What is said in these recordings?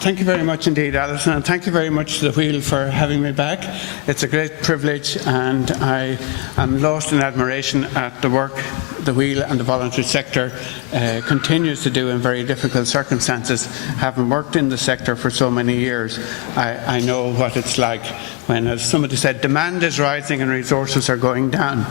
Thank you very much indeed, Alison, and thank you very much to the Wheel for having me back. It's a great privilege, and I am lost in admiration at the work the Wheel and the voluntary sector continues to do in very difficult circumstances. Having worked in the sector for so many years, I know what it's like when, as somebody said, demand is rising and resources are going down.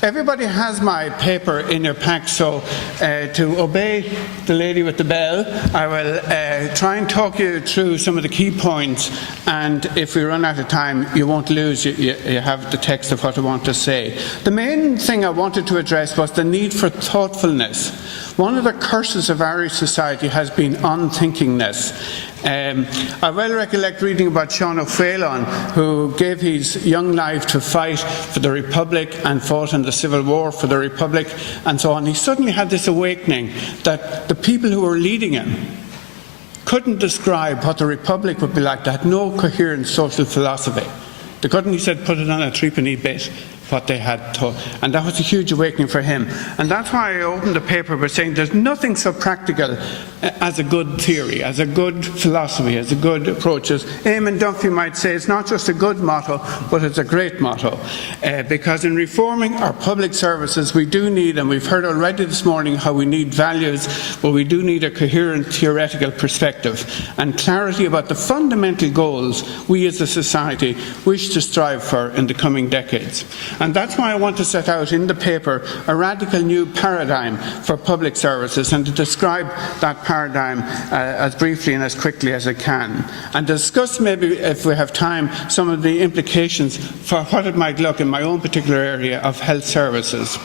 Everybody has my paper in your pack, so to obey the lady with the bell, I will try and talk you through some of the key points, and if we run out of time, you won't lose. You have the text of what I want to say. The main thing I wanted to address was the need for thoughtfulness. One of the curses of Irish society has been unthinkingness. I well recollect reading about Sean O'Farrell, who gave his young life to fight for the Republic and fought in the Civil War for the Republic and so on. He suddenly had this awakening that the people who were leading him couldn't describe what the Republic would be like. They had no coherent social philosophy. They couldn't, he said, put it on a threepenny bit, what they had taught. And that was a huge awakening for him. And that's why I opened the paper by saying there's nothing so practical as a good theory, as a good philosophy, as a good approach. As Eamon Dunphy might say, it's not just a good motto, but it's a great motto. Because in reforming our public services, we do need, and we've heard already this morning how we need values, but we do need a coherent theoretical perspective and clarity about the fundamental goals we as a society wish to strive for in the coming decades. And that's why I want to set out in the paper a radical new paradigm for public services, and to describe that paradigm as briefly and as quickly as I can, and discuss, maybe if we have time, some of the implications for what it might look in my own particular area of health services.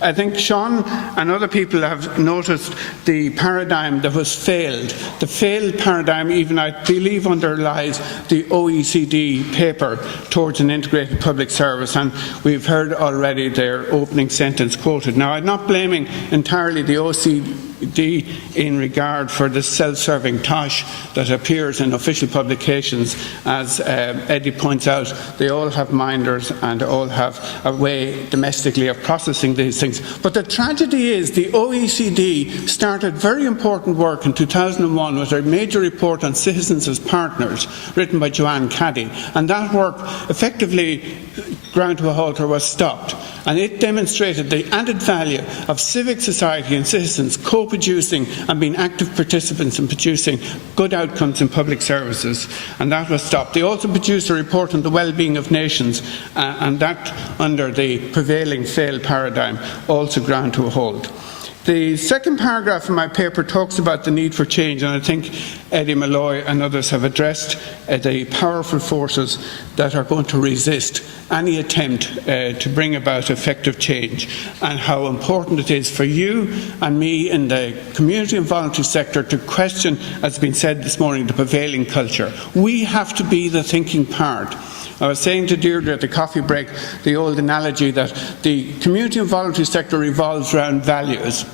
I think Sean and other people have noticed the paradigm that was failed. The failed paradigm, even I believe, underlies the OECD paper towards an integrated public service, and we've heard already their opening sentence quoted. Now, I'm not blaming entirely the OECD in regard for the self-serving tosh that appears in official publications. As Eddie points out, they all have minders and all have a way domestically of processing these things. But the tragedy is the OECD started very important work in 2001 with a major report on citizens as partners, written by Joanne Caddy, and that work effectively ground to a halt or was stopped. And it demonstrated the added value of civic society and citizens co-producing and being active participants in producing good outcomes in public services, and that was stopped. They also produced a report on the well-being of nations, and that, under the prevailing failed paradigm, also ground to a halt. The second paragraph in my paper talks about the need for change, and I think Eddie Malloy and others have addressed the powerful forces that are going to resist any attempt to bring about effective change, and how important it is for you and me in the community and voluntary sector to question, as has been said this morning, the prevailing culture. We have to be the thinking part. I was saying to Deirdre at the coffee break the old analogy that the community and voluntary sector revolves around values.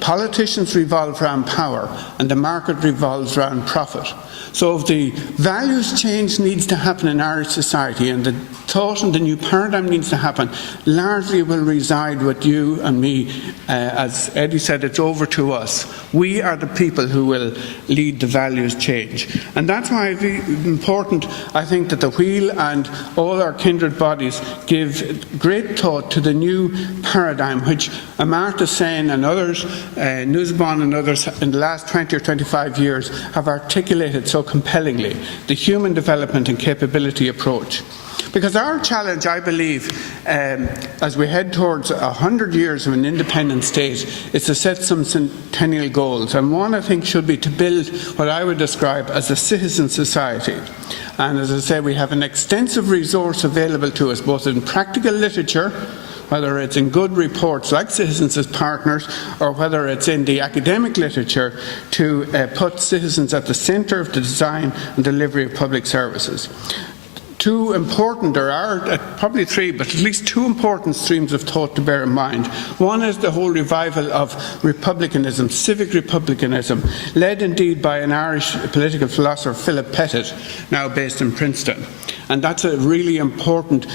Politicians revolve around power, and the market revolves around profit. So if the values change needs to happen in Irish society, and the thought and the new paradigm needs to happen, largely will reside with you and me. As Eddie said, it's over to us. We are the people who will lead the values change. And that's why it's important, I think, that the Wheel and all our kindred bodies give great thought to the new paradigm, which Amartya Sen and others, Nussbaum and others, in the last 20 or 25 years have articulated so compellingly, the human development and capability approach. Because our challenge, I believe, as we head towards 100 years of an independent state, is to set some centennial goals. And one, I think, should be to build what I would describe as a citizen society. And as I say, we have an extensive resource available to us, both in practical literature, whether it's in good reports like Citizens as Partners, or whether it's in the academic literature, to put citizens at the centre of the design and delivery of public services. there are probably three, but at least two important streams of thought to bear in mind. One is the whole revival of republicanism, civic republicanism, led indeed by an Irish political philosopher, Philip Pettit, now based in Princeton. And that's a really important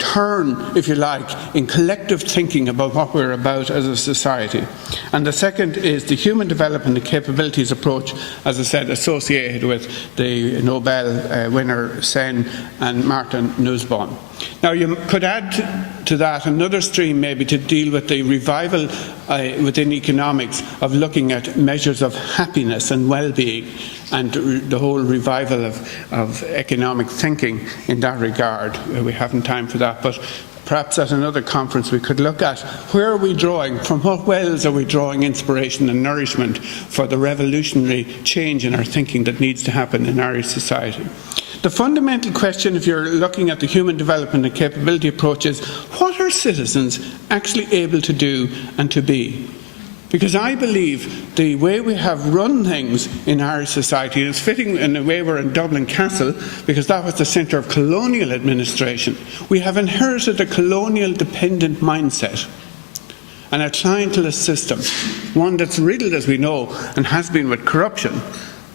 turn, if you like, in collective thinking about what we're about as a society. And the second is the human development and capabilities approach, as I said, associated with the Nobel winner Sen and Martin Nussbaum. Now, you could add to that another stream maybe to deal with the revival within economics of looking at measures of happiness and well-being, and the whole revival of economic thinking in that regard. We haven't time for that, but perhaps at another conference we could look at where are we drawing, from what wells are we drawing inspiration and nourishment for the revolutionary change in our thinking that needs to happen in Irish society. The fundamental question, if you're looking at the human development and capability approach, is what are citizens actually able to do and to be? Because I believe the way we have run things in Irish society, and it's fitting in the way we're in Dublin Castle, because that was the centre of colonial administration, we have inherited a colonial dependent mindset and a clientelist system, one that's riddled, as we know, and has been with corruption.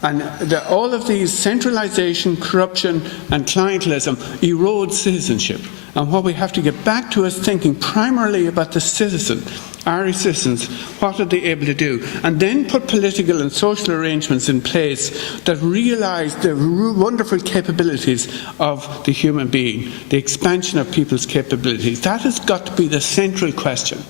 And all of these centralisation, corruption and clientelism erode citizenship. And what we have to get back to is thinking primarily about the citizen, Irish citizens, what are they able to do? And then put political and social arrangements in place that realise the wonderful capabilities of the human being, the expansion of people's capabilities. That has got to be the central question.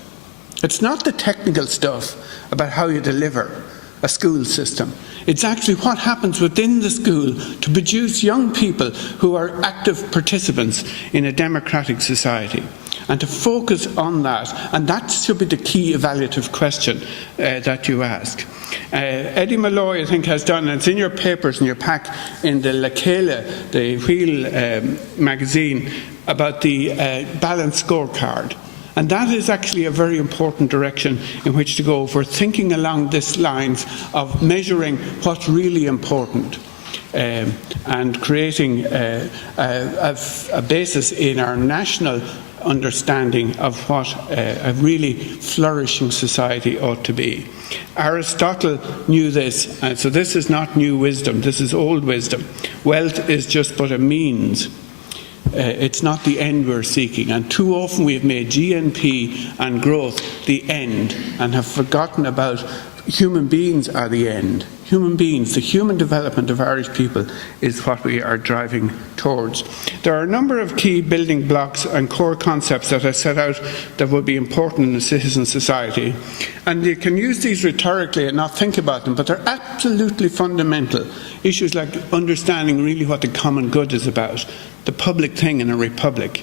It's not the technical stuff about how you deliver a school system. It's actually what happens within the school to produce young people who are active participants in a democratic society, and to focus on that. And that should be the key evaluative question that you ask. Eddie Malloy, I think, has done, and it's in your papers, in your pack, in the Lacela, the Wheel magazine, about the balanced scorecard. And that is actually a very important direction in which to go for thinking along these lines of measuring what's really important and creating a basis in our national understanding of what a really flourishing society ought to be. Aristotle knew this, so this is not new wisdom, this is old wisdom. Wealth is just but a means. It's not the end we're seeking, and too often we have made GNP and growth the end and have forgotten about human beings are the end. Human beings, the human development of Irish people is what we are driving towards. There are a number of key building blocks and core concepts that I set out that would be important in a citizen society, and you can use these rhetorically and not think about them, but they're absolutely fundamental. Issues like understanding really what the common good is about, the public thing in a republic,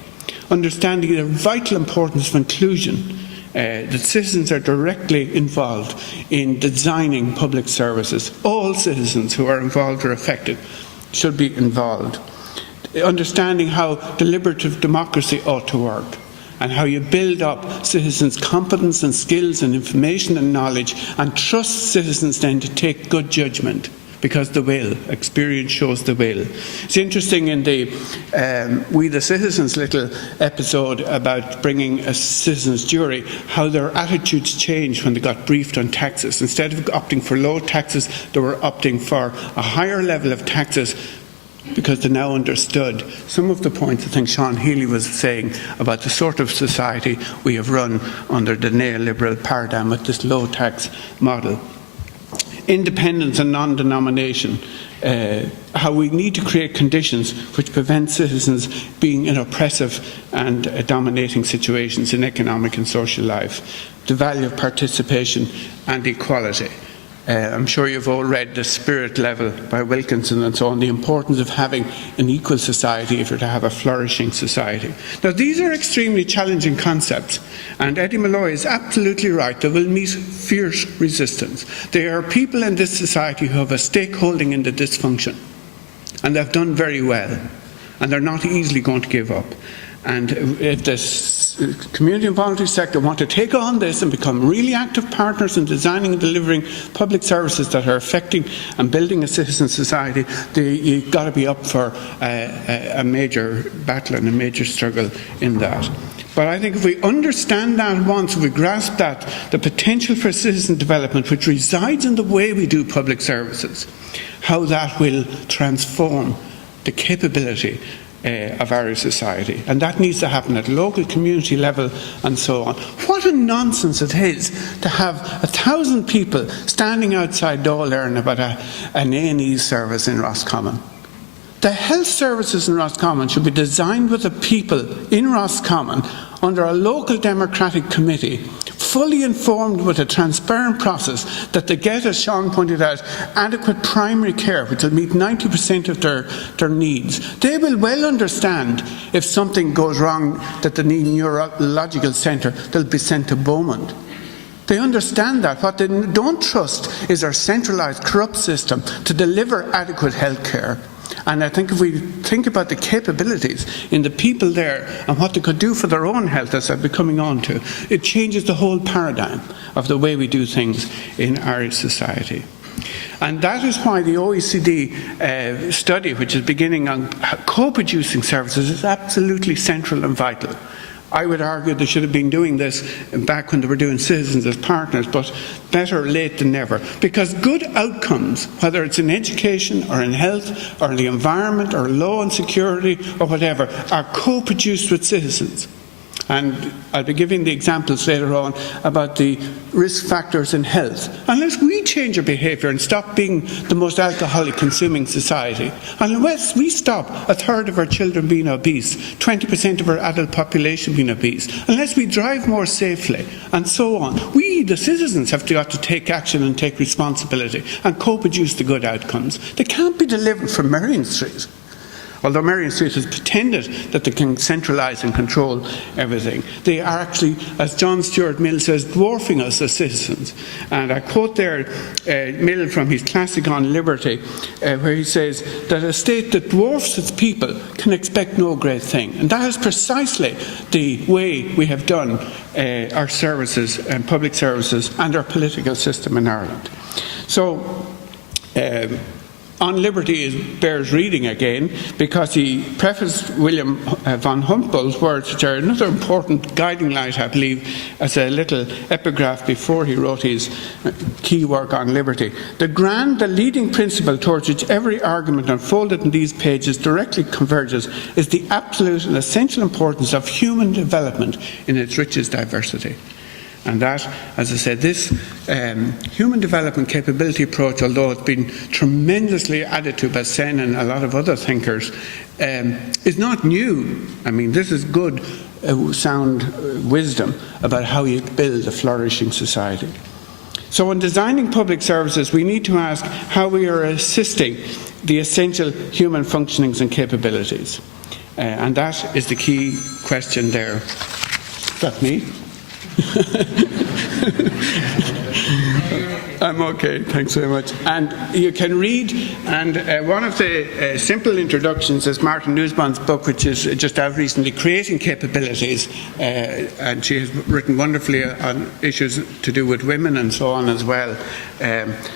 understanding the vital importance of inclusion, that citizens are directly involved in designing public services. All citizens who are involved or affected should be involved. Understanding how deliberative democracy ought to work, and how you build up citizens' competence and skills and information and knowledge, and trust citizens then to take good judgment. Because the will, experience shows the will. It's interesting in the We the Citizens little episode about bringing a citizens' jury, how their attitudes changed when they got briefed on taxes. Instead of opting for low taxes, they were opting for a higher level of taxes because they now understood some of the points I think Sean Healy was saying about the sort of society we have run under the neoliberal paradigm with this low tax model. Independence and non-denomination, how we need to create conditions which prevent citizens being in oppressive and dominating situations in economic and social life, the value of participation and equality. I'm sure you've all read The Spirit Level by Wilkinson and so on, the importance of having an equal society if you're to have a flourishing society. Now, these are extremely challenging concepts, and Eddie Malloy is absolutely right. They will meet fierce resistance. There are people in this society who have a stakeholding in the dysfunction, and they've done very well, and they're not easily going to give up. And if this community and voluntary sector want to take on this and become really active partners in designing and delivering public services that are affecting and building a citizen society, you've got to be up for a major battle and a major struggle in that. But I think if we understand that once, if we grasp that, the potential for citizen development which resides in the way we do public services, how that will transform the capability of Irish society. And that needs to happen at local community level and so on. What a nonsense it is to have 1,000 people standing outside Dáil learning about an A&E service in Roscommon. The health services in Roscommon should be designed with the people in Roscommon under a local democratic committee, fully informed with a transparent process that they get, as Sean pointed out, adequate primary care which will meet 90% of their needs. They will well understand if something goes wrong that they need a neurological centre, they'll be sent to Beaumont. They understand that. What they don't trust is our centralised corrupt system to deliver adequate health care. And I think if we think about the capabilities in the people there and what they could do for their own health, as I've been coming on to, it changes the whole paradigm of the way we do things in Irish society. And that is why the OECD study, which is beginning on co-producing services, is absolutely central and vital. I would argue they should have been doing this back when they were doing citizens as partners, but better late than never. Because good outcomes, whether it's in education or in health or in the environment or law and security or whatever, are co-produced with citizens. And I'll be giving the examples later on about the risk factors in health. Unless we change our behaviour and stop being the most alcoholic consuming society, unless we stop a third of our children being obese, 20% of our adult population being obese, unless we drive more safely and so on, we, the citizens, have got to take action and take responsibility and co-produce the good outcomes. They can't be delivered from Merrion Street. Although Merrion Street has pretended that they can centralise and control everything, they are actually, as John Stuart Mill says, dwarfing us as citizens. And I quote there Mill from his classic on liberty, where he says that a state that dwarfs its people can expect no great thing. And that is precisely the way we have done our services and public services and our political system in Ireland. So, on liberty bears reading again, because he prefaced William von Humboldt's words, which are another important guiding light, I believe, as a little epigraph before he wrote his key work on liberty. The leading principle towards which every argument unfolded in these pages directly converges is the absolute and essential importance of human development in its richest diversity. And that, as I said, this human development capability approach, although it's been tremendously added to by Sen and a lot of other thinkers, is not new. I mean, this is good, sound wisdom about how you build a flourishing society. So in designing public services, we need to ask how we are assisting the essential human functionings and capabilities. And that is the key question there. Is that me? I'm okay, thanks very much. And you can read, and one of the simple introductions is Martin Nussbaum's book, which is just out recently, Creating Capabilities, and she has written wonderfully on issues to do with women and so on as well.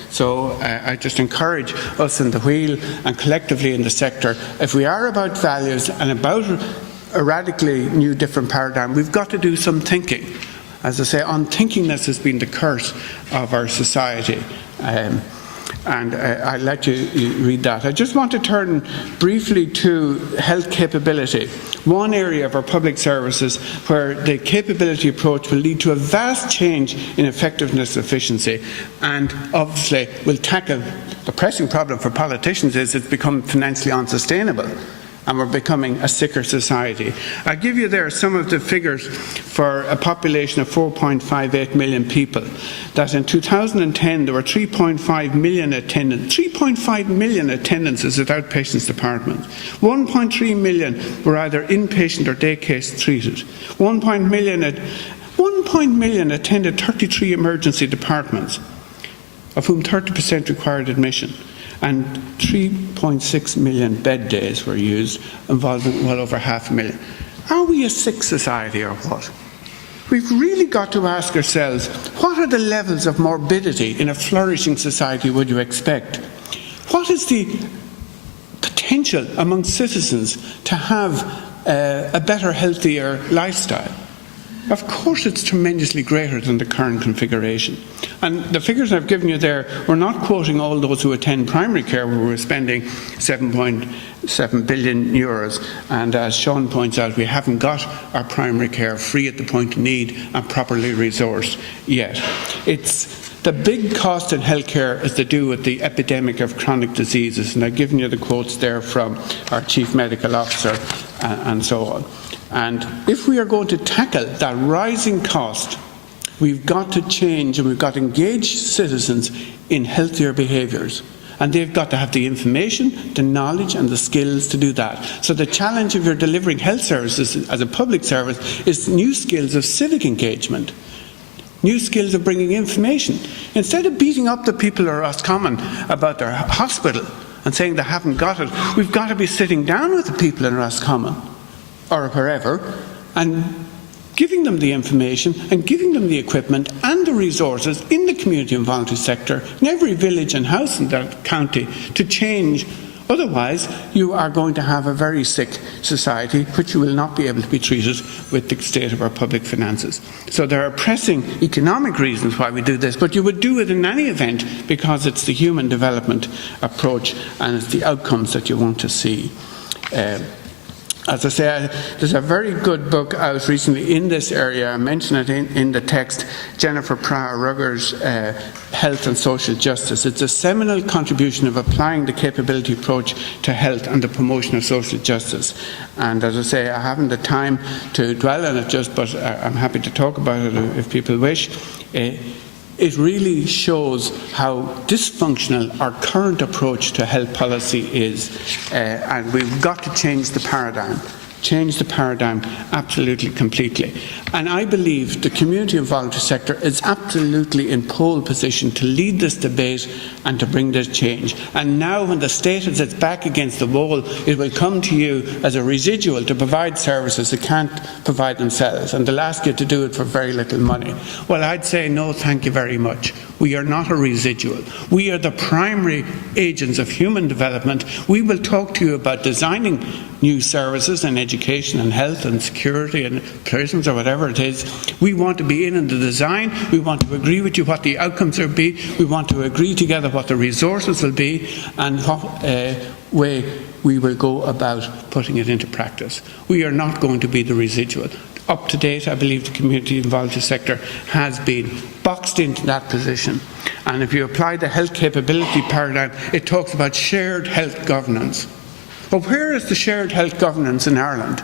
So I just encourage us in the wheel and collectively in the sector, if we are about values and about a radically new, different paradigm, we've got to do some thinking. As I say, unthinkingness has been the curse of our society. And I'll let you read that. I just want to turn briefly to health capability, one area of our public services where the capability approach will lead to a vast change in effectiveness and efficiency, and obviously will tackle the pressing problem for politicians is it's become financially unsustainable. And we're becoming a sicker society. I'll give you there some of the figures for a population of 4.58 million people. That in 2010 there were 3.5 million attendants. 3.5 million attendances at outpatients departments. 1.3 million were either inpatient or day case treated. 1 million attended 33 emergency departments, of whom 30% required admission. And 3.6 million bed days were used, involving well over 500,000. Are we a sick society or what? We've really got to ask ourselves, what are the levels of morbidity in a flourishing society would you expect? What is the potential among citizens to have a better, healthier lifestyle? Of course it's tremendously greater than the current configuration. And the figures I've given you there, we're not quoting all those who attend primary care, where we're spending 7.7 billion euros. And as Sean points out, we haven't got our primary care free at the point of need and properly resourced yet. The big cost in healthcare is to do with the epidemic of chronic diseases. And I've given you the quotes there from our Chief Medical Officer and so on. And if we are going to tackle that rising cost, we've got to change, and we've got to engage citizens in healthier behaviours. And they've got to have the information, the knowledge and the skills to do that. So the challenge if you're delivering health services as a public service is new skills of civic engagement, new skills of bringing information. Instead of beating up the people of Roscommon about their hospital and saying they haven't got it, we've got to be sitting down with the people in Roscommon or wherever and giving them the information and giving them the equipment and the resources in the community and voluntary sector, in every village and house in that county, to change. Otherwise, you are going to have a very sick society, which you will not be able to be treated with the state of our public finances. So there are pressing economic reasons why we do this, but you would do it in any event because it's the human development approach and it's the outcomes that you want to see. As I say, there's a very good book out recently in this area. I mention it in the text, Jennifer Pryor-Rugger's Health and Social Justice. It's a seminal contribution of applying the capability approach to health and the promotion of social justice. And as I say, I haven't the time to dwell on it but I'm happy to talk about it if people wish. It really shows how dysfunctional our current approach to health policy is, and we've got to change the paradigm absolutely, completely. And I believe the community and voluntary sector is absolutely in pole position to lead this debate and to bring this change. And now when the state is its back against the wall, it will come to you as a residual to provide services it can't provide themselves, and they'll ask you to do it for very little money. Well, I'd say no, thank you very much. We are not a residual. We are the primary agents of human development. We will talk to you about designing new services in education and health and security and prisons or whatever it is. We want to be in the design. We want to agree with you what the outcomes will be. We want to agree together what the resources will be and what way we will go about putting it into practice. We are not going to be the residual. Up to date, I believe the community and voluntary sector has been boxed into that position. And if you apply the health capability paradigm, it talks about shared health governance. But where is the shared health governance in Ireland?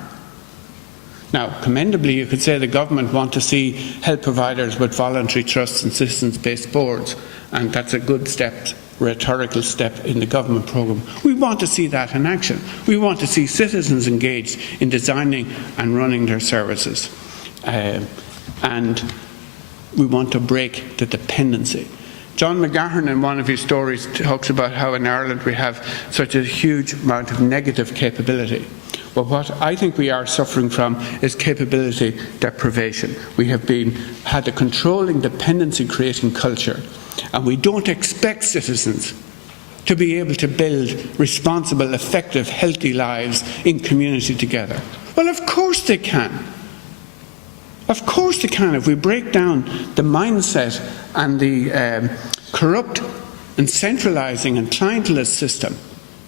Now, commendably, you could say the government want to see health providers with voluntary trusts and citizens-based boards, and that's a good step, rhetorical step in the government programme. We want to see that in action. We want to see citizens engaged in designing and running their services. And we want to break the dependency. John McGahern, in one of his stories, talks about how in Ireland we have such a huge amount of negative capability. But what I think we are suffering from is capability deprivation. We have had a controlling dependency-creating culture, and we don't expect citizens to be able to build responsible, effective, healthy lives in community together. Well, of course they can. Of course they can if we break down the mindset and the corrupt and centralising and clientelist system.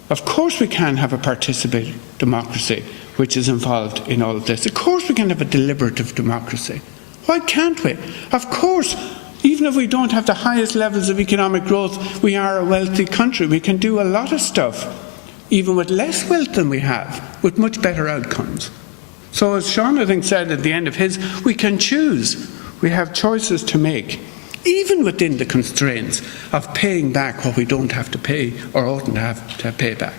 Of course we can have a participatory democracy which is involved in all of this. Of course we can have a deliberative democracy. Why can't we? Of course, even if we don't have the highest levels of economic growth, we are a wealthy country. We can do a lot of stuff, even with less wealth than we have, with much better outcomes. So as Sean, I think, said at the end of his, we can choose. We have choices to make, even within the constraints of paying back what we don't have to pay or oughtn't have to pay back.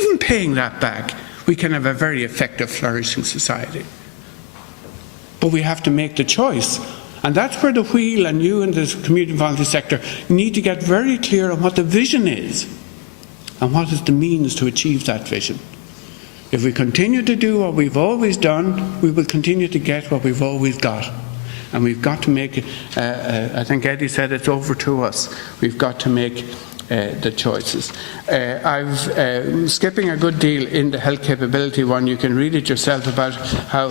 Even paying that back, we can have a very effective, flourishing society. But we have to make the choice. And that's where the wheel and you in the community and voluntary sector need to get very clear on what the vision is and what is the means to achieve that vision. If we continue to do what we've always done, we will continue to get what we've always got. And we've got to make it, I think Eddie said it's over to us. We've got to make the choices. I'm skipping a good deal in the health capability one. You can read it yourself about how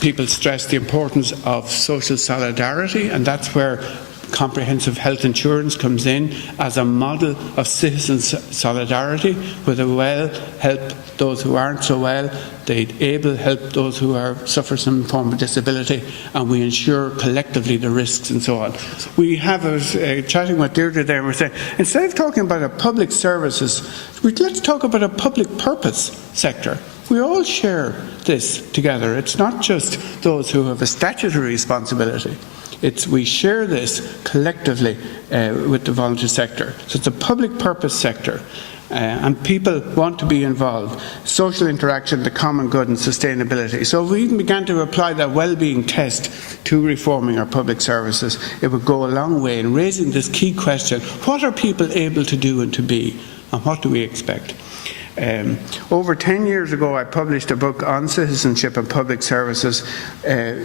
people stress the importance of social solidarity, and that's where comprehensive health insurance comes in as a model of citizen solidarity, where the well help those who aren't so well, the able help those who suffer some form of disability, and we insure collectively the risks and so on. We have, I was chatting with Deirdre there, and we're saying, instead of talking about a public services, let's talk about a public purpose sector. We all share this together. It's not just those who have a statutory responsibility. We share this collectively with the voluntary sector. So it's a public purpose sector, and people want to be involved. Social interaction, the common good and sustainability. So if we even began to apply that well-being test to reforming our public services, it would go a long way in raising this key question: what are people able to do and to be, and what do we expect? Over 10 years ago, I published a book on citizenship and public services,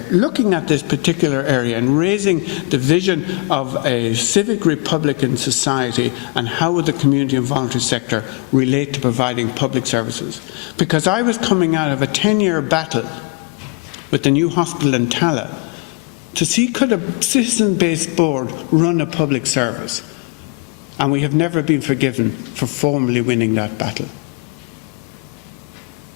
looking at this particular area and raising the vision of a civic republican society and how would the community and voluntary sector relate to providing public services. Because I was coming out of a 10-year battle with the new hospital in Tala to see could a citizen-based board run a public service. And we have never been forgiven for formally winning that battle.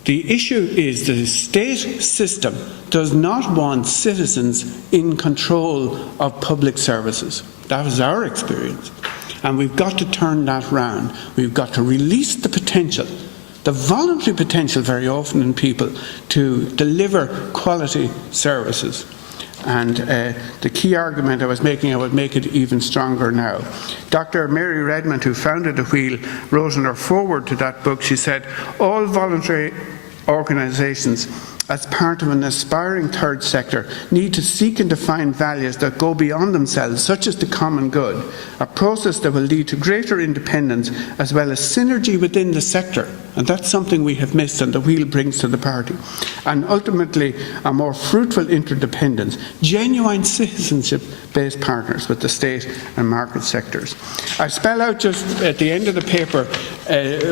The issue is that the state system does not want citizens in control of public services. That was our experience. And we've got to turn that round. We've got to release the potential, the voluntary potential very often in people, to deliver quality services. And the key argument I was making, I would make it even stronger now. Dr. Mary Redmond, who founded the Wheel, wrote in her foreword to that book, she said, all voluntary organisations, as part of an aspiring third sector, need to seek and define values that go beyond themselves, such as the common good, a process that will lead to greater independence as well as synergy within the sector. And that's something we have missed and the Wheel brings to the party. And ultimately, a more fruitful interdependence, genuine citizenship-based partners with the state and market sectors. I spell out just at the end of the paper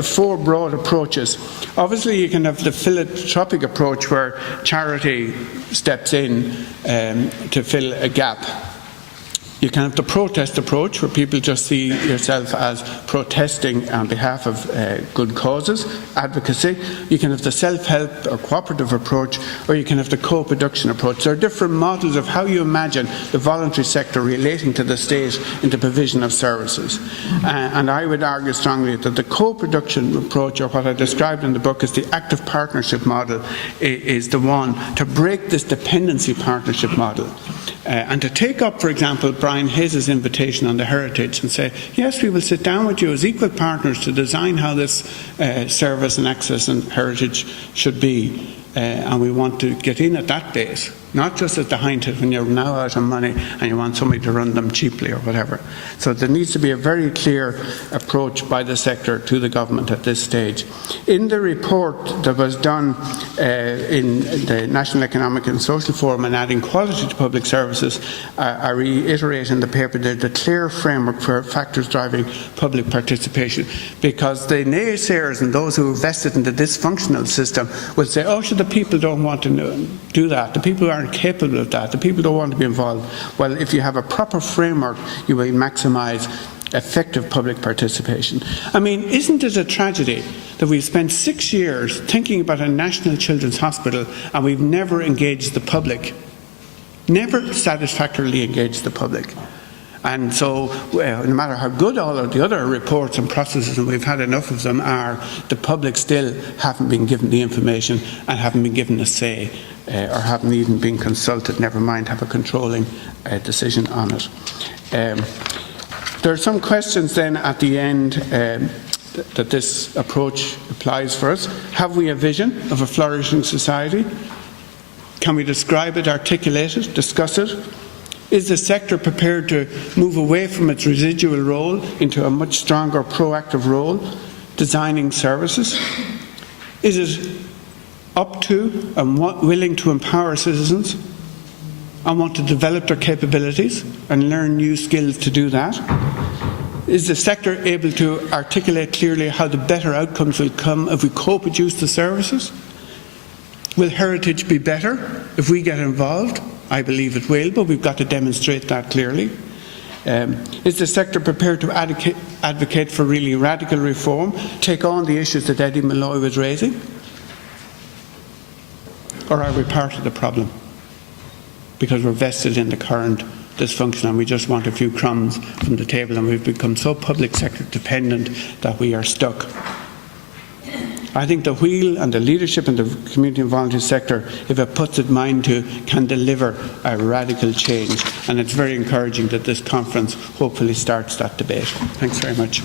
4 broad approaches. Obviously, you can have the philanthropic approach where charity steps in to fill a gap. You can have the protest approach, where people just see yourself as protesting on behalf of good causes, advocacy. You can have the self-help or cooperative approach, or you can have the co-production approach. There are different models of how you imagine the voluntary sector relating to the state in the provision of services. And I would argue strongly that the co-production approach, or what I described in the book as the active partnership model, is the one to break this dependency partnership model. And to take up, for example, Brian Hayes' invitation on the heritage and say, yes, we will sit down with you as equal partners to design how this service and access and heritage should be. And we want to get in at that base, not just at the hind end when you're now out of money and you want somebody to run them cheaply or whatever. So there needs to be a very clear approach by the sector to the government at this stage. In the report that was done in the National Economic and Social Forum on adding quality to public services, I reiterate in the paper the clear framework for factors driving public participation, because the naysayers and those who vested in the dysfunctional system would say, oh, the people don't want to do that, the people who aren't capable of that, the people don't want to be involved. Well, if you have a proper framework, you will maximise effective public participation. I mean, isn't it a tragedy that we've spent 6 years thinking about a national children's hospital and we've never engaged the public, never satisfactorily engaged the public? And so, no matter how good all of the other reports and processes, and we've had enough of them, are, the public still haven't been given the information and haven't been given a say, or haven't even been consulted, never mind have a controlling decision on it. There are some questions then at the end that this approach applies for us. Have we a vision of a flourishing society? Can we describe it, articulate it, discuss it? Is the sector prepared to move away from its residual role into a much stronger proactive role, designing services? Is it up to and willing to empower citizens and want to develop their capabilities and learn new skills to do that? Is the sector able to articulate clearly how the better outcomes will come if we co-produce the services? Will heritage be better if we get involved? I believe it will, but we've got to demonstrate that clearly. Is the sector prepared to advocate for really radical reform, take on the issues that Eddie Malloy was raising? Or are we part of the problem because we're vested in the current dysfunction and we just want a few crumbs from the table, and we've become so public sector dependent that we are stuck? I think the wheel and the leadership in the community and voluntary sector, if it puts its mind to, can deliver a radical change. And it's very encouraging that this conference hopefully starts that debate. Thanks very much.